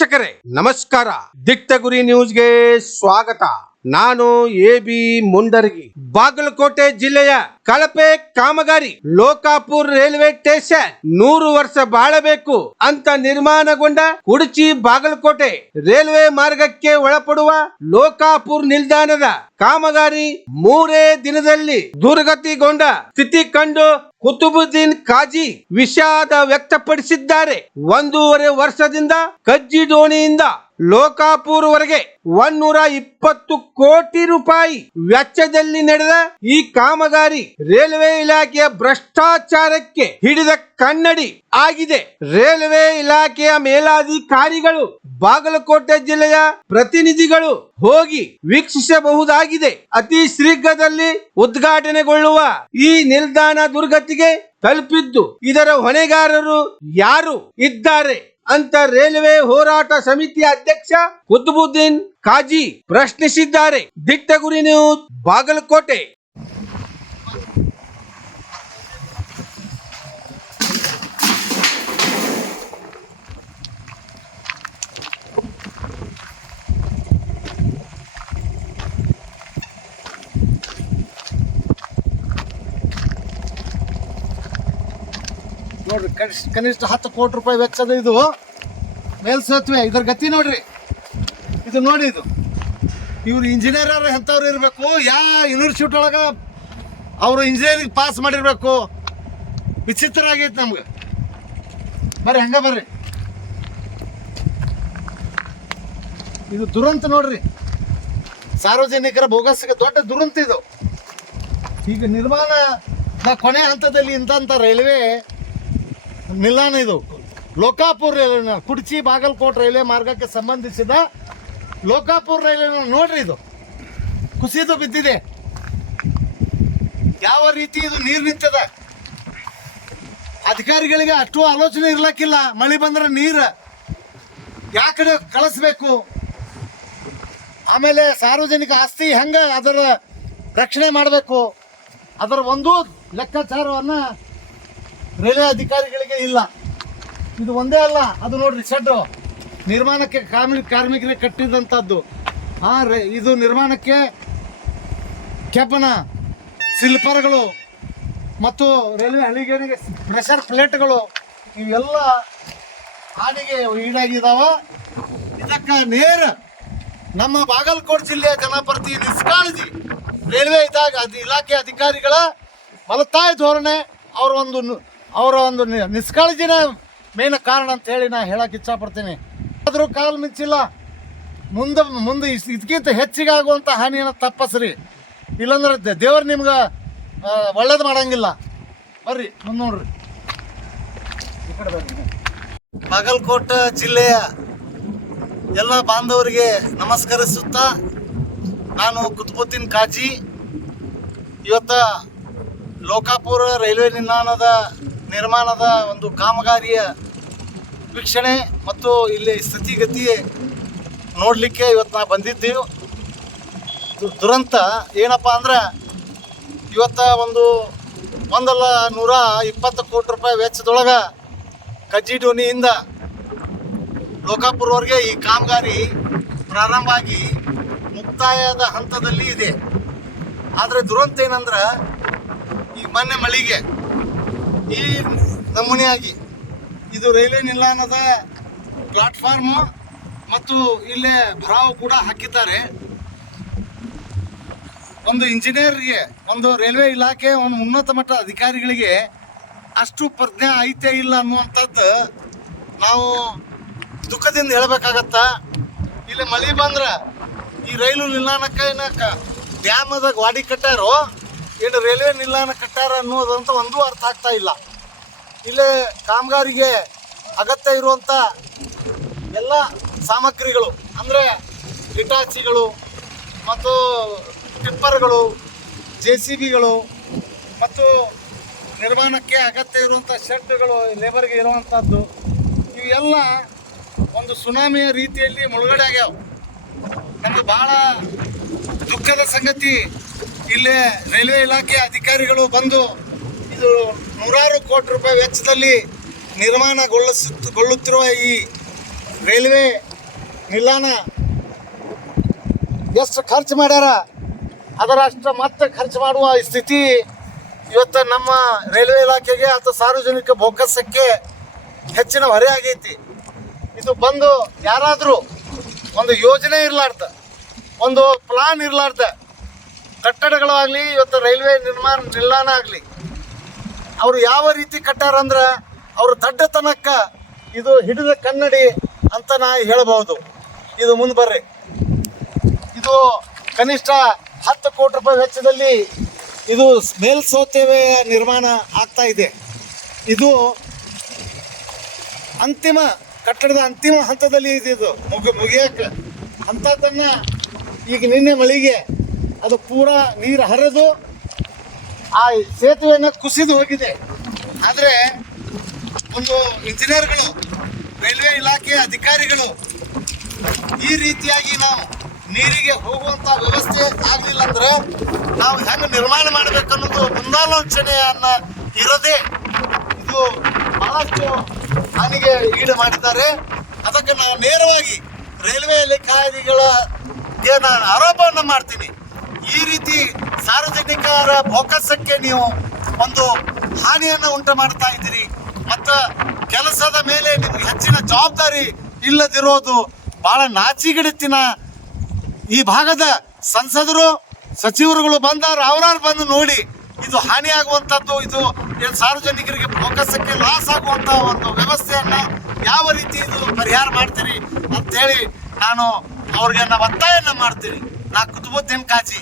ವೀಕ್ಷಕರೇ ನಮಸ್ಕಾರ. ದಿಟ್ಟ ಗುರಿ ನ್ಯೂಸ್ಗೆ ಸ್ವಾಗತ. ನಾನು ಎ.ಬಿ. ಮುಂಡರಗಿ. ಬಾಗಲಕೋಟೆ ಜಿಲ್ಲೆಯ ಕಳಪೆ ಕಾಮಗಾರಿ ಲೋಕಾಪುರ್ ರೈಲ್ವೆ ಸ್ಟೇಷನ್ 100 ವರ್ಷ ಬಾಳಬೇಕು ಅಂತ ನಿರ್ಮಾಣಗೊಂಡ ಕುಡಚಿ ಬಾಗಲಕೋಟೆ ರೈಲ್ವೆ ಮಾರ್ಗಕ್ಕೆ ಒಳಪಡುವ ಲೋಕಾಪುರ್ ನಿಲ್ದಾಣದ ಕಾಮಗಾರಿ 3 ದಿನದಲ್ಲಿ ದುರ್ಗತಿಗೊಂಡ ಸ್ಥಿತಿ ಕಂಡು ಕುತುಬುದ್ದೀನ್ ಕಾಜಿ ವಿಷಾದ ವ್ಯಕ್ತಪಡಿಸಿದ್ದಾರೆ. 1.5 ವರ್ಷದಿಂದ ಕಜ್ಜಿ ದೋಣಿಯಿಂದ ಲೋಕಾಪುರ್ ವರೆಗೆ 120 ಕೋಟಿ ರೂಪಾಯಿ ವೆಚ್ಚದಲ್ಲಿ ನಡೆದ ಈ ಕಾಮಗಾರಿ ರೈಲ್ವೆ ಇಲಾಖೆಯ ಭ್ರಷ್ಟಾಚಾರಕ್ಕೆ ಹಿಡಿದ ಕನ್ನಡಿ ಆಗಿದೆ. ರೈಲ್ವೆ ಇಲಾಖೆಯ ಮೇಲಾಧಿಕಾರಿಗಳು ಬಾಗಲಕೋಟೆ ಜಿಲ್ಲೆಯ ಪ್ರತಿನಿಧಿಗಳು ಹೋಗಿ ವೀಕ್ಷಿಸಬಹುದಾಗಿದೆ. ಅತಿ ಶೀಘ್ರದಲ್ಲಿ ಉದ್ಘಾಟನೆಗೊಳ್ಳುವ ಈ ನಿಲ್ದಾಣ ದುರ್ಗತಿಗೆ ತಲುಪಿದ್ದು ಇದರ ಹೊಣೆಗಾರರು ಯಾರು ಇದ್ದಾರೆ ಅಂತ ರೈಲ್ವೆ ಹೋರಾಟ ಸಮಿತಿಯ ಅಧ್ಯಕ್ಷ ಕುತುಬುದ್ದೀನ್ ಕಾಜಿ ಪ್ರಶ್ನಿಸಿದ್ದಾರೆ. ದಿಟ್ಟ ಗುರಿ ನ್ಯೂಸ್ ಬಾಗಲಕೋಟೆ. ನೋಡ್ರಿ, ಕನಿಷ್ಠ 10 ಕೋಟಿ ರೂಪಾಯಿ ವೆಚ್ಚದ ಇದು ಮೇಲ್ಸೇತುವೆ. ಇದ್ರ ಗತಿ ನೋಡ್ರಿ, ಇದು ನೋಡಿ. ಇದು ಇವ್ರು ಇಂಜಿನಿಯರ್ ಎಂಥವ್ರು ಇರಬೇಕು, ಯಾವ ಯೂನಿವರ್ಸಿಟಿ ಒಳಗೆ ಅವರು ಇಂಜಿನಿಯರಿಂಗ್ ಪಾಸ್ ಮಾಡಿರ್ಬೇಕು. ವಿಚಿತ್ರ ಆಗೈತೆ ನಮ್ಗೆ. ಬರ್ರಿ, ಹಂಗ ಬರ್ರಿ. ಇದು ದುರಂತ ನೋಡ್ರಿ, ಸಾರ್ವಜನಿಕರ ಬೋಗಸ್ಗೆ ದೊಡ್ಡ ದುರಂತ ಇದು. ಈಗ ನಿರ್ಮಾಣದ ಕೊನೆ ಹಂತದಲ್ಲಿ ಇಂಥ ರೈಲ್ವೆ ನಿಲ್ದಾಣ ಇದು ಲೋಕಾಪುರ್ ರೈಲ್ವೆ, ಕುಡಚಿ ಬಾಗಲಕೋಟೆ ರೈಲ್ವೆ ಮಾರ್ಗಕ್ಕೆ ಸಂಬಂಧಿಸಿದ ಲೋಕಾಪುರ್ ರೈಲ್ವೆ ನೋಡ್ರಿ. ಇದು ಕುಸಿದು ಬಿದ್ದಿದೆ. ಯಾವ ರೀತಿ ಇದು ನೀರು ನಿಂತದ. ಅಧಿಕಾರಿಗಳಿಗೆ ಅಷ್ಟು ಆಲೋಚನೆ ಇರ್ಲಕ್ಕಿಲ್ಲ. ಮಳೆ ಬಂದ್ರೆ ನೀರು ಯಾಕಡೆ ಕಳಿಸ್ಬೇಕು, ಆಮೇಲೆ ಸಾರ್ವಜನಿಕ ಆಸ್ತಿ ಹೆಂಗ ಅದರ ರಕ್ಷಣೆ ಮಾಡಬೇಕು, ಅದರ ಒಂದು ಲೆಕ್ಕಾಚಾರವನ್ನ ರೈಲ್ವೆ ಅಧಿಕಾರಿಗಳಿಗೆ ಇಲ್ಲ. ಇದು ಒಂದೇ ಅಲ್ಲ, ಅದು ನೋಡ್ರಿ ಶೆಡ್ಡು ನಿರ್ಮಾಣಕ್ಕೆ ಕಾರ್ಮಿಕರಿಗೆ ಕಟ್ಟಿದಂಥದ್ದು. ಇದು ನಿರ್ಮಾಣಕ್ಕೆ ಕೆಪನ ಸ್ಲಿಪ್ಪರ್ಗಳು ಮತ್ತು ರೈಲ್ವೆ ಹಳಿಗಳಿಗೆ ಪ್ರೆಷರ್ ಪ್ಲೇಟ್ಗಳು ಇವೆಲ್ಲ ಹಾನಿಗೆ ಈಡಾಗಿದ್ದಾವ. ಇದಕ್ಕೆ ನೇರ ನಮ್ಮ ಬಾಗಲಕೋಟೆ ಜಿಲ್ಲೆಯ ಜನಪ್ರತಿ ನಿಷ್ಕಾಳಜಿ ರೈಲ್ವೆ ಇಲಾಖೆ ಅಧಿಕಾರಿಗಳ ಮಲತಾಯಿ ಧೋರಣೆ, ಅವರ ಒಂದು ನಿಷ್ಕಾಳಜಿನ ಮೇನ್ ಕಾರಣ ಅಂತ ಹೇಳಿ ನಾ ಹೇಳಕ್ಕೆ ಇಚ್ಛಪಡ್ತೀನಿ. ಆದರೂ ಕಾಲ ಮಿಂಚಿಲ್ಲ. ಮುಂದೆ ಇದಕ್ಕಿಂತ ಹೆಚ್ಚಿಗೆ ಆಗುವಂಥ ಹಾನಿಯನ್ನು ತಪ್ಪಸ್ರಿ, ಇಲ್ಲಾಂದ್ರೆ ದೇವ್ರು ನಿಮ್ಗೆ ಒಳ್ಳೇದು ಮಾಡಂಗಿಲ್ಲ. ಬರ್ರಿ ಮುಂದೆ ನೋಡ್ರಿ, ಈ ಕಡೆ ಬರ್ರಿ. ಬಾಗಲಕೋಟೆ ಜಿಲ್ಲೆಯ ಎಲ್ಲ ಬಾಂಧವರಿಗೆ ನಮಸ್ಕರಿಸುತ್ತಾ, ನಾನು ಕುತುಬುದ್ದೀನ್ ಕಾಜಿ. ಇವತ್ತ ಲೋಕಾಪುರ ರೈಲ್ವೆ ನಿಲ್ದಾಣದ ನಿರ್ಮಾಣದ ಒಂದು ಕಾಮಗಾರಿಯ ವೀಕ್ಷಣೆ ಮತ್ತು ಇಲ್ಲಿ ಸ್ಥಿತಿಗತಿ ನೋಡಲಿಕ್ಕೆ ಇವತ್ತು ನಾವು ಬಂದಿದ್ದೀವಿ. ದುರಂತ ಏನಪ್ಪ ಅಂದ್ರೆ, ಇವತ್ತು ಒಂದಲ್ಲ 120 ಕೋಟಿ ರೂಪಾಯಿ ವೆಚ್ಚದೊಳಗೆ ಕಜ್ಜಿ ಡೋಣಿಯಿಂದ ಲೋಕಾಪುರವರೆಗೆ ಈ ಕಾಮಗಾರಿ ಪ್ರಾರಂಭ ಆಗಿ ಮುಕ್ತಾಯದ ಹಂತದಲ್ಲಿ ಇದೆ. ಆದರೆ ದುರಂತ ಏನಂದ್ರೆ, ಈ ಮೊನ್ನೆ ಮಳೆಗೆ ಈ ನಮೂನೆಯಾಗಿ ಇದು ರೈಲ್ವೆ ನಿಲ್ದಾಣದ ಪ್ಲಾಟ್ಫಾರ್ಮು ಮತ್ತು ಇಲ್ಲೇ ಭರಾವು ಕೂಡ ಹಾಕಿದ್ದಾರೆ. ಒಂದು ಇಂಜಿನಿಯರ್ಗೆ, ಒಂದು ರೈಲ್ವೆ ಇಲಾಖೆ, ಒಂದು ಉನ್ನತ ಮಟ್ಟ ಅಧಿಕಾರಿಗಳಿಗೆ ಅಷ್ಟು ಪ್ರಜ್ಞೆ ಐತೆ ಇಲ್ಲ ಅನ್ನುವಂಥದ್ದು ನಾವು ದುಃಖದಿಂದ ಹೇಳಬೇಕಾಗತ್ತ. ಇಲ್ಲಿ ಮಳೆ ಬಂದ್ರೆ ಈ ರೈಲು ನಿಲ್ದಾಣಕ್ಕೆ ಡ್ಯಾಮದ ಗಾಡಿ ಕಟ್ಟಾರೋ ಏನು ರೈಲ್ವೆ ನಿಲ್ದಾಣ ಕಟ್ಟಾರ ಅನ್ನೋದಂತ ಒಂದೂ ಅರ್ಥ ಆಗ್ತಾ ಇಲ್ಲ. ಇಲ್ಲೇ ಕಾಮಗಾರಿಗೆ ಅಗತ್ಯ ಇರುವಂಥ ಎಲ್ಲ ಸಾಮಗ್ರಿಗಳು ಅಂದರೆ ಹಿಟಾಚಿಗಳು ಮತ್ತು ಟಿಪ್ಪರ್ಗಳು, JCBಗಳು ಮತ್ತು ನಿರ್ಮಾಣಕ್ಕೆ ಅಗತ್ಯ ಇರುವಂಥ ಶೆಡ್ಗಳು, ಲೇಬರ್ಗೆ ಇರುವಂಥದ್ದು, ಇವೆಲ್ಲ ಒಂದು ಸುನಾಮಿಯ ರೀತಿಯಲ್ಲಿ ಮುಳುಗಡೆ ಆಗ್ಯಾವ. ನಮಗೆ ಭಾಳ ದುಃಖದ ಸಂಗತಿ, ಇಲ್ಲೇ ರೈಲ್ವೆ ಇಲಾಖೆ ಅಧಿಕಾರಿಗಳು ಬಂದು ಇದು 100 ಕೋಟಿ ರೂಪಾಯಿ ವೆಚ್ಚದಲ್ಲಿ ನಿರ್ಮಾಣಗೊಳ್ಳುತ್ತಿರುವ ಈ ರೈಲ್ವೆ ನಿಲ್ದಾಣ ಎಷ್ಟು ಖರ್ಚು ಮಾಡ್ಯಾರ ಅದರಷ್ಟು ಮತ್ತೆ ಖರ್ಚು ಮಾಡುವ ಸ್ಥಿತಿ ಇವತ್ತು ನಮ್ಮ ರೈಲ್ವೆ ಇಲಾಖೆಗೆ ಅಥವಾ ಸಾರ್ವಜನಿಕ ಬೊಕ್ಕಸಕ್ಕೆ ಹೆಚ್ಚಿನ ಹೊರೆ ಆಗೈತಿ. ಇದು ಬಂದು ಯಾರಾದರೂ ಒಂದು ಯೋಜನೆ ಇರಲಾರ್ದ, ಒಂದು ಪ್ಲಾನ್ ಇರಲಾರ್ದ ಕಟ್ಟಡಗಳಾಗಲಿ, ಇವತ್ತು ರೈಲ್ವೆ ನಿಲ್ದಾಣ ಆಗಲಿ, ಅವರು ಯಾವ ರೀತಿ ಕಟ್ಟಾರಂದ್ರೆ ಅವರು ದಡ್ಡತನಕ್ಕೆ ಇದು ಹಿಡಿದ ಕನ್ನಡಿ ಅಂತ ನಾ ಹೇಳ್ಬೋದು. ಇದು ಮುಂದೆ ಬರ್ರಿ. ಇದು ಕನಿಷ್ಠ 10 ಕೋಟಿ ರೂಪಾಯಿ ವೆಚ್ಚದಲ್ಲಿ ಇದು ಮೇಲ್ಸೇತುವೆ ನಿರ್ಮಾಣ ಆಗ್ತಾ ಇದೆ. ಇದು ಕಟ್ಟಡದ ಅಂತಿಮ ಹಂತದಲ್ಲಿ ಇದೆ. ಇದು ಮುಗಿಯಕ್ಕೆ ಅಂಥದ್ದನ್ನು ಈಗ ನಿನ್ನೆ ಮಳೆಗೆ ಅದು ಪೂರಾ ನೀರು ಹರಿದು ಆ ಸೇತುವೆಯನ್ನು ಕುಸಿದು ಹೋಗಿದೆ. ಆದರೆ ಒಂದು ಇಂಜಿನಿಯರ್ಗಳು, ರೈಲ್ವೆ ಇಲಾಖೆಯ ಅಧಿಕಾರಿಗಳು ಈ ರೀತಿಯಾಗಿ ನಾವು ನೀರಿಗೆ ಹೋಗುವಂಥ ವ್ಯವಸ್ಥೆ ಆಗಲಿಲ್ಲ ಅಂದ್ರೆ ನಾವು ಹೆಂಗೆ ನಿರ್ಮಾಣ ಮಾಡಬೇಕನ್ನೋದು ಮುಂದಾಲೋಚನೆಯನ್ನು ಇರೋದೇ ಇದು ಬಹಳಷ್ಟು ಹಾನಿಗೆ ಈಡು ಮಾಡಿದ್ದಾರೆ. ಅದಕ್ಕೆ ನಾವು ನೇರವಾಗಿ ರೈಲ್ವೆ ಅಧಿಕಾರಿಗಳಿಗೆ ನಾನು ಆರೋಪವನ್ನು ಮಾಡ್ತೀನಿ. ಈ ರೀತಿ ಸಾರ್ವಜನಿಕರ ಬೊಕ್ಕಸಕ್ಕೆ ನೀವು ಒಂದು ಹಾನಿಯನ್ನು ಉಂಟು ಮಾಡ್ತಾ ಇದ್ದೀರಿ ಮತ್ತು ಕೆಲಸದ ಮೇಲೆ ನಿಮ್ಗೆ ಹೆಚ್ಚಿನ ಜವಾಬ್ದಾರಿ ಇಲ್ಲದಿರೋದು ಭಾಳ ನಾಚಿಕೆಗೆಡುತ್ತಿನ. ಈ ಭಾಗದ ಸಂಸದರು, ಸಚಿವರುಗಳು ಬಂದಾರ, ಅವರಾರು ಬಂದು ನೋಡಿ ಇದು ಹಾನಿಯಾಗುವಂಥದ್ದು, ಇದು ಸಾರ್ವಜನಿಕರಿಗೆ ಬೊಕ್ಕಸಕ್ಕೆ ಲಾಸ್ ಆಗುವಂಥ ಒಂದು ವ್ಯವಸ್ಥೆಯನ್ನು ಯಾವ ರೀತಿ ಇದು ಪರಿಹಾರ ಮಾಡ್ತೀರಿ ಅಂತೇಳಿ ನಾನು ಅವ್ರಿಗೆ ಒತ್ತಾಯನ ಮಾಡ್ತೀನಿ. ನಾ ಕುತುಬುದ್ದೀನ್ ಕಾಜಿ.